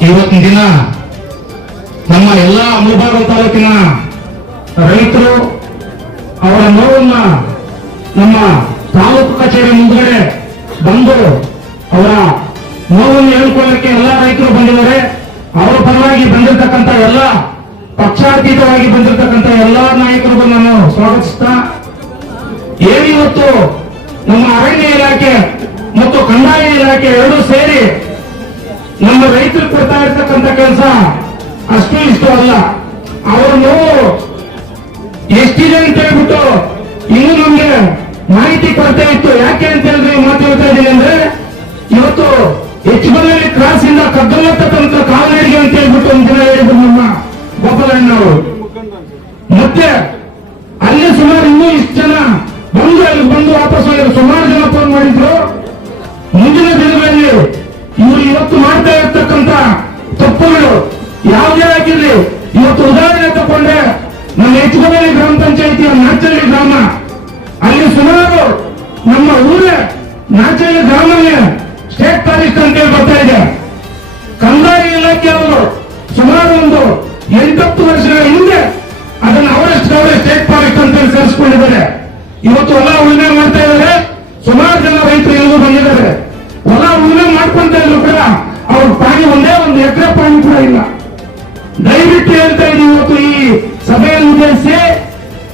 ಇವತ್ತಿನ ದಿನ ನಮ್ಮ ಎಲ್ಲಾ ಮುಳಬಾಗ ತಾಲೂಕಿನ ರೈತರು ಅವರ ನೋವನ್ನ ನಮ್ಮ ತಾಲೂಕು ಕಚೇರಿ ಮುಂದ್ಗಡೆ ಬಂದು ಅವರ ನೋವನ್ನು ಹೇಳ್ಕೊಳ್ಳಕ್ಕೆ ಎಲ್ಲ ರೈತರು ಬಂದಿದ್ದಾರೆ. ಅವರ ಪರವಾಗಿ ಬಂದಿರತಕ್ಕಂತ ಎಲ್ಲ ಪಕ್ಷಾತೀತವಾಗಿ ಬಂದಿರತಕ್ಕಂತ ಎಲ್ಲಾ ನಾಯಕರಿಗೂ ನಾನು ಸ್ವಾಗತಿಸ್ತಾ, ಏನಿವತ್ತು ನಮ್ಮ ಅರಣ್ಯ ಇಲಾಖೆ ಮತ್ತು ಕಂದಾಯ ಇಲಾಖೆ ಎರಡೂ ಸೇರಿ ನಮ್ಮ ರೈತರು ಕೊಡ್ತಾ ಇರ್ತಕ್ಕಂಥ ಕೆಲಸ ಅಷ್ಟು ಇಷ್ಟ ಅಲ್ಲ. ಅವರು ಎಷ್ಟಿದೆ ಅಂತ ಹೇಳ್ಬಿಟ್ಟು ಇನ್ನು ನಮ್ಗೆ ಮಾಹಿತಿ ಕೊಡ್ತಾ ಇತ್ತು. ಯಾಕೆ ಅಂತ ಹೇಳಿದ್ರೆ ಮಾತು ಹೇಳ್ತಾ ಇದ್ದೀನಿ ಅಂದ್ರೆ, ಇವತ್ತು ಹೆಚ್ಚುಬಲ್ಲಿ ಕ್ರಾಸ್ ಇಂದ ಕಗ್ಗಲತ್ತ ತನಕ ಕಾಲ್ನಡಿಗೆ ಅಂತ ಹೇಳ್ಬಿಟ್ಟು ಒಂದು ದಿನ ಹೇಳಿದ್ರು ನಮ್ಮ ಗೋಪಾಲಣ್ಣವರು ಮತ್ತೆ ಅಲ್ಲಿ ಸುಮಾರು ಇನ್ನೂ ಇಷ್ಟು ಜನ ಬಂದು ಅಲ್ಲಿ ಬಂದು ವಾಪಸ್ ಹೋಗಿದ್ರು ಸುಮಾರು ಜನ ಫೋನ್ ಮಾಡಿದ್ರು. ಮುಂದಿನ ದಿನಗಳಲ್ಲಿ ಇವರು ಇವತ್ತು ಮಾಡ್ತಾ ಆಗಿರ್ಲಿ ಇವತ್ತು ಉದಾಹರಣೆ ತಗೊಂಡ್ರೆ ನಮ್ಮ ಹೆಚ್ಚುಗಲಿ ಗ್ರಾಮ ಪಂಚಾಯಿತಿಯ ನಾಚಳ್ಳಿ ಗ್ರಾಮ. ಅಲ್ಲಿ ಸುಮಾರು ನಮ್ಮ ಊರೇ ನಾಚಳ್ಳಿ ಗ್ರಾಮನೇ ಸ್ಟೇಟ್ ಫಾರೆಸ್ಟ್ ಅಂತೇಳಿ ಬರ್ತಾ ಇದೆ. ಕಂದಾಯ ಇಲಾಖೆಯವರು ಸುಮಾರು ಒಂದು ಎಂಟತ್ತು ವರ್ಷಗಳ ಹಿಂದೆ ಅದನ್ನು ಅವರಷ್ಟು ಅವರೇ ಸ್ಟೇಟ್ ಫಾರೆಸ್ಟ್ ಅಂತ ಹೇಳಿ ಸೇರಿಸ್ಕೊಂಡಿದ್ದಾರೆ ಇವತ್ತು ಹೊಲ ಉಳುಮೆ ಮಾಡ್ತಾ ಇದ್ದಾರೆ. ಸುಮಾರು ಜನ ರೈತರು ಎಲ್ಲರೂ ಬಂದಿದ್ದಾರೆ. ಹೊಲ ಉಳುಮೆ ಮಾಡ್ಕೊಂತ ಇದ್ರು ಕೂಡ ಅವ್ರ ಪಾಣಿ ಒಂದೇ ಒಂದು ಎಕರೆ ಪಾಣಿ ಕೂಡ ಇಲ್ಲ. ದಯವಿಟ್ಟು ಹೇಳ್ತಾ ಇದ್ದೀವಿ ಇವತ್ತು ಈ ಸಭೆಯನ್ನು ಉದ್ದೇಶಿಸಿ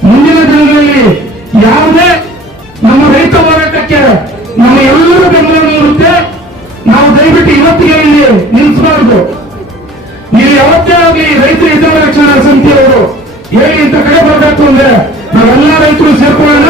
ಮುಂದಿನ ದಿನಗಳಲ್ಲಿ ಯಾವುದೇ ನಮ್ಮ ರೈತ ಹೋರಾಟಕ್ಕೆ ನಮ್ಮ ಎಲ್ಲರೂ ಬೆಂಬಲ ನೀಡುತ್ತೆ. ನಾವು ದಯವಿಟ್ಟು ಇವತ್ತಿಗೆ ಇಲ್ಲಿ ನಿಲ್ಲಿಸಬಾರದು. ನೀವು ಯಾವತ್ತೇ ಆಗಲಿ ರೈತರ ಹಿತರಕ್ಷಣಾ ಸಮಿತಿಯವರು ಹೇಳಿ ಇಂಥ ಕಡೆ ಬರಬೇಕು ಅಂದ್ರೆ ನಾವೆಲ್ಲ ರೈತರು ಸೇರ್ಕೊಳ್ಳೋಣ.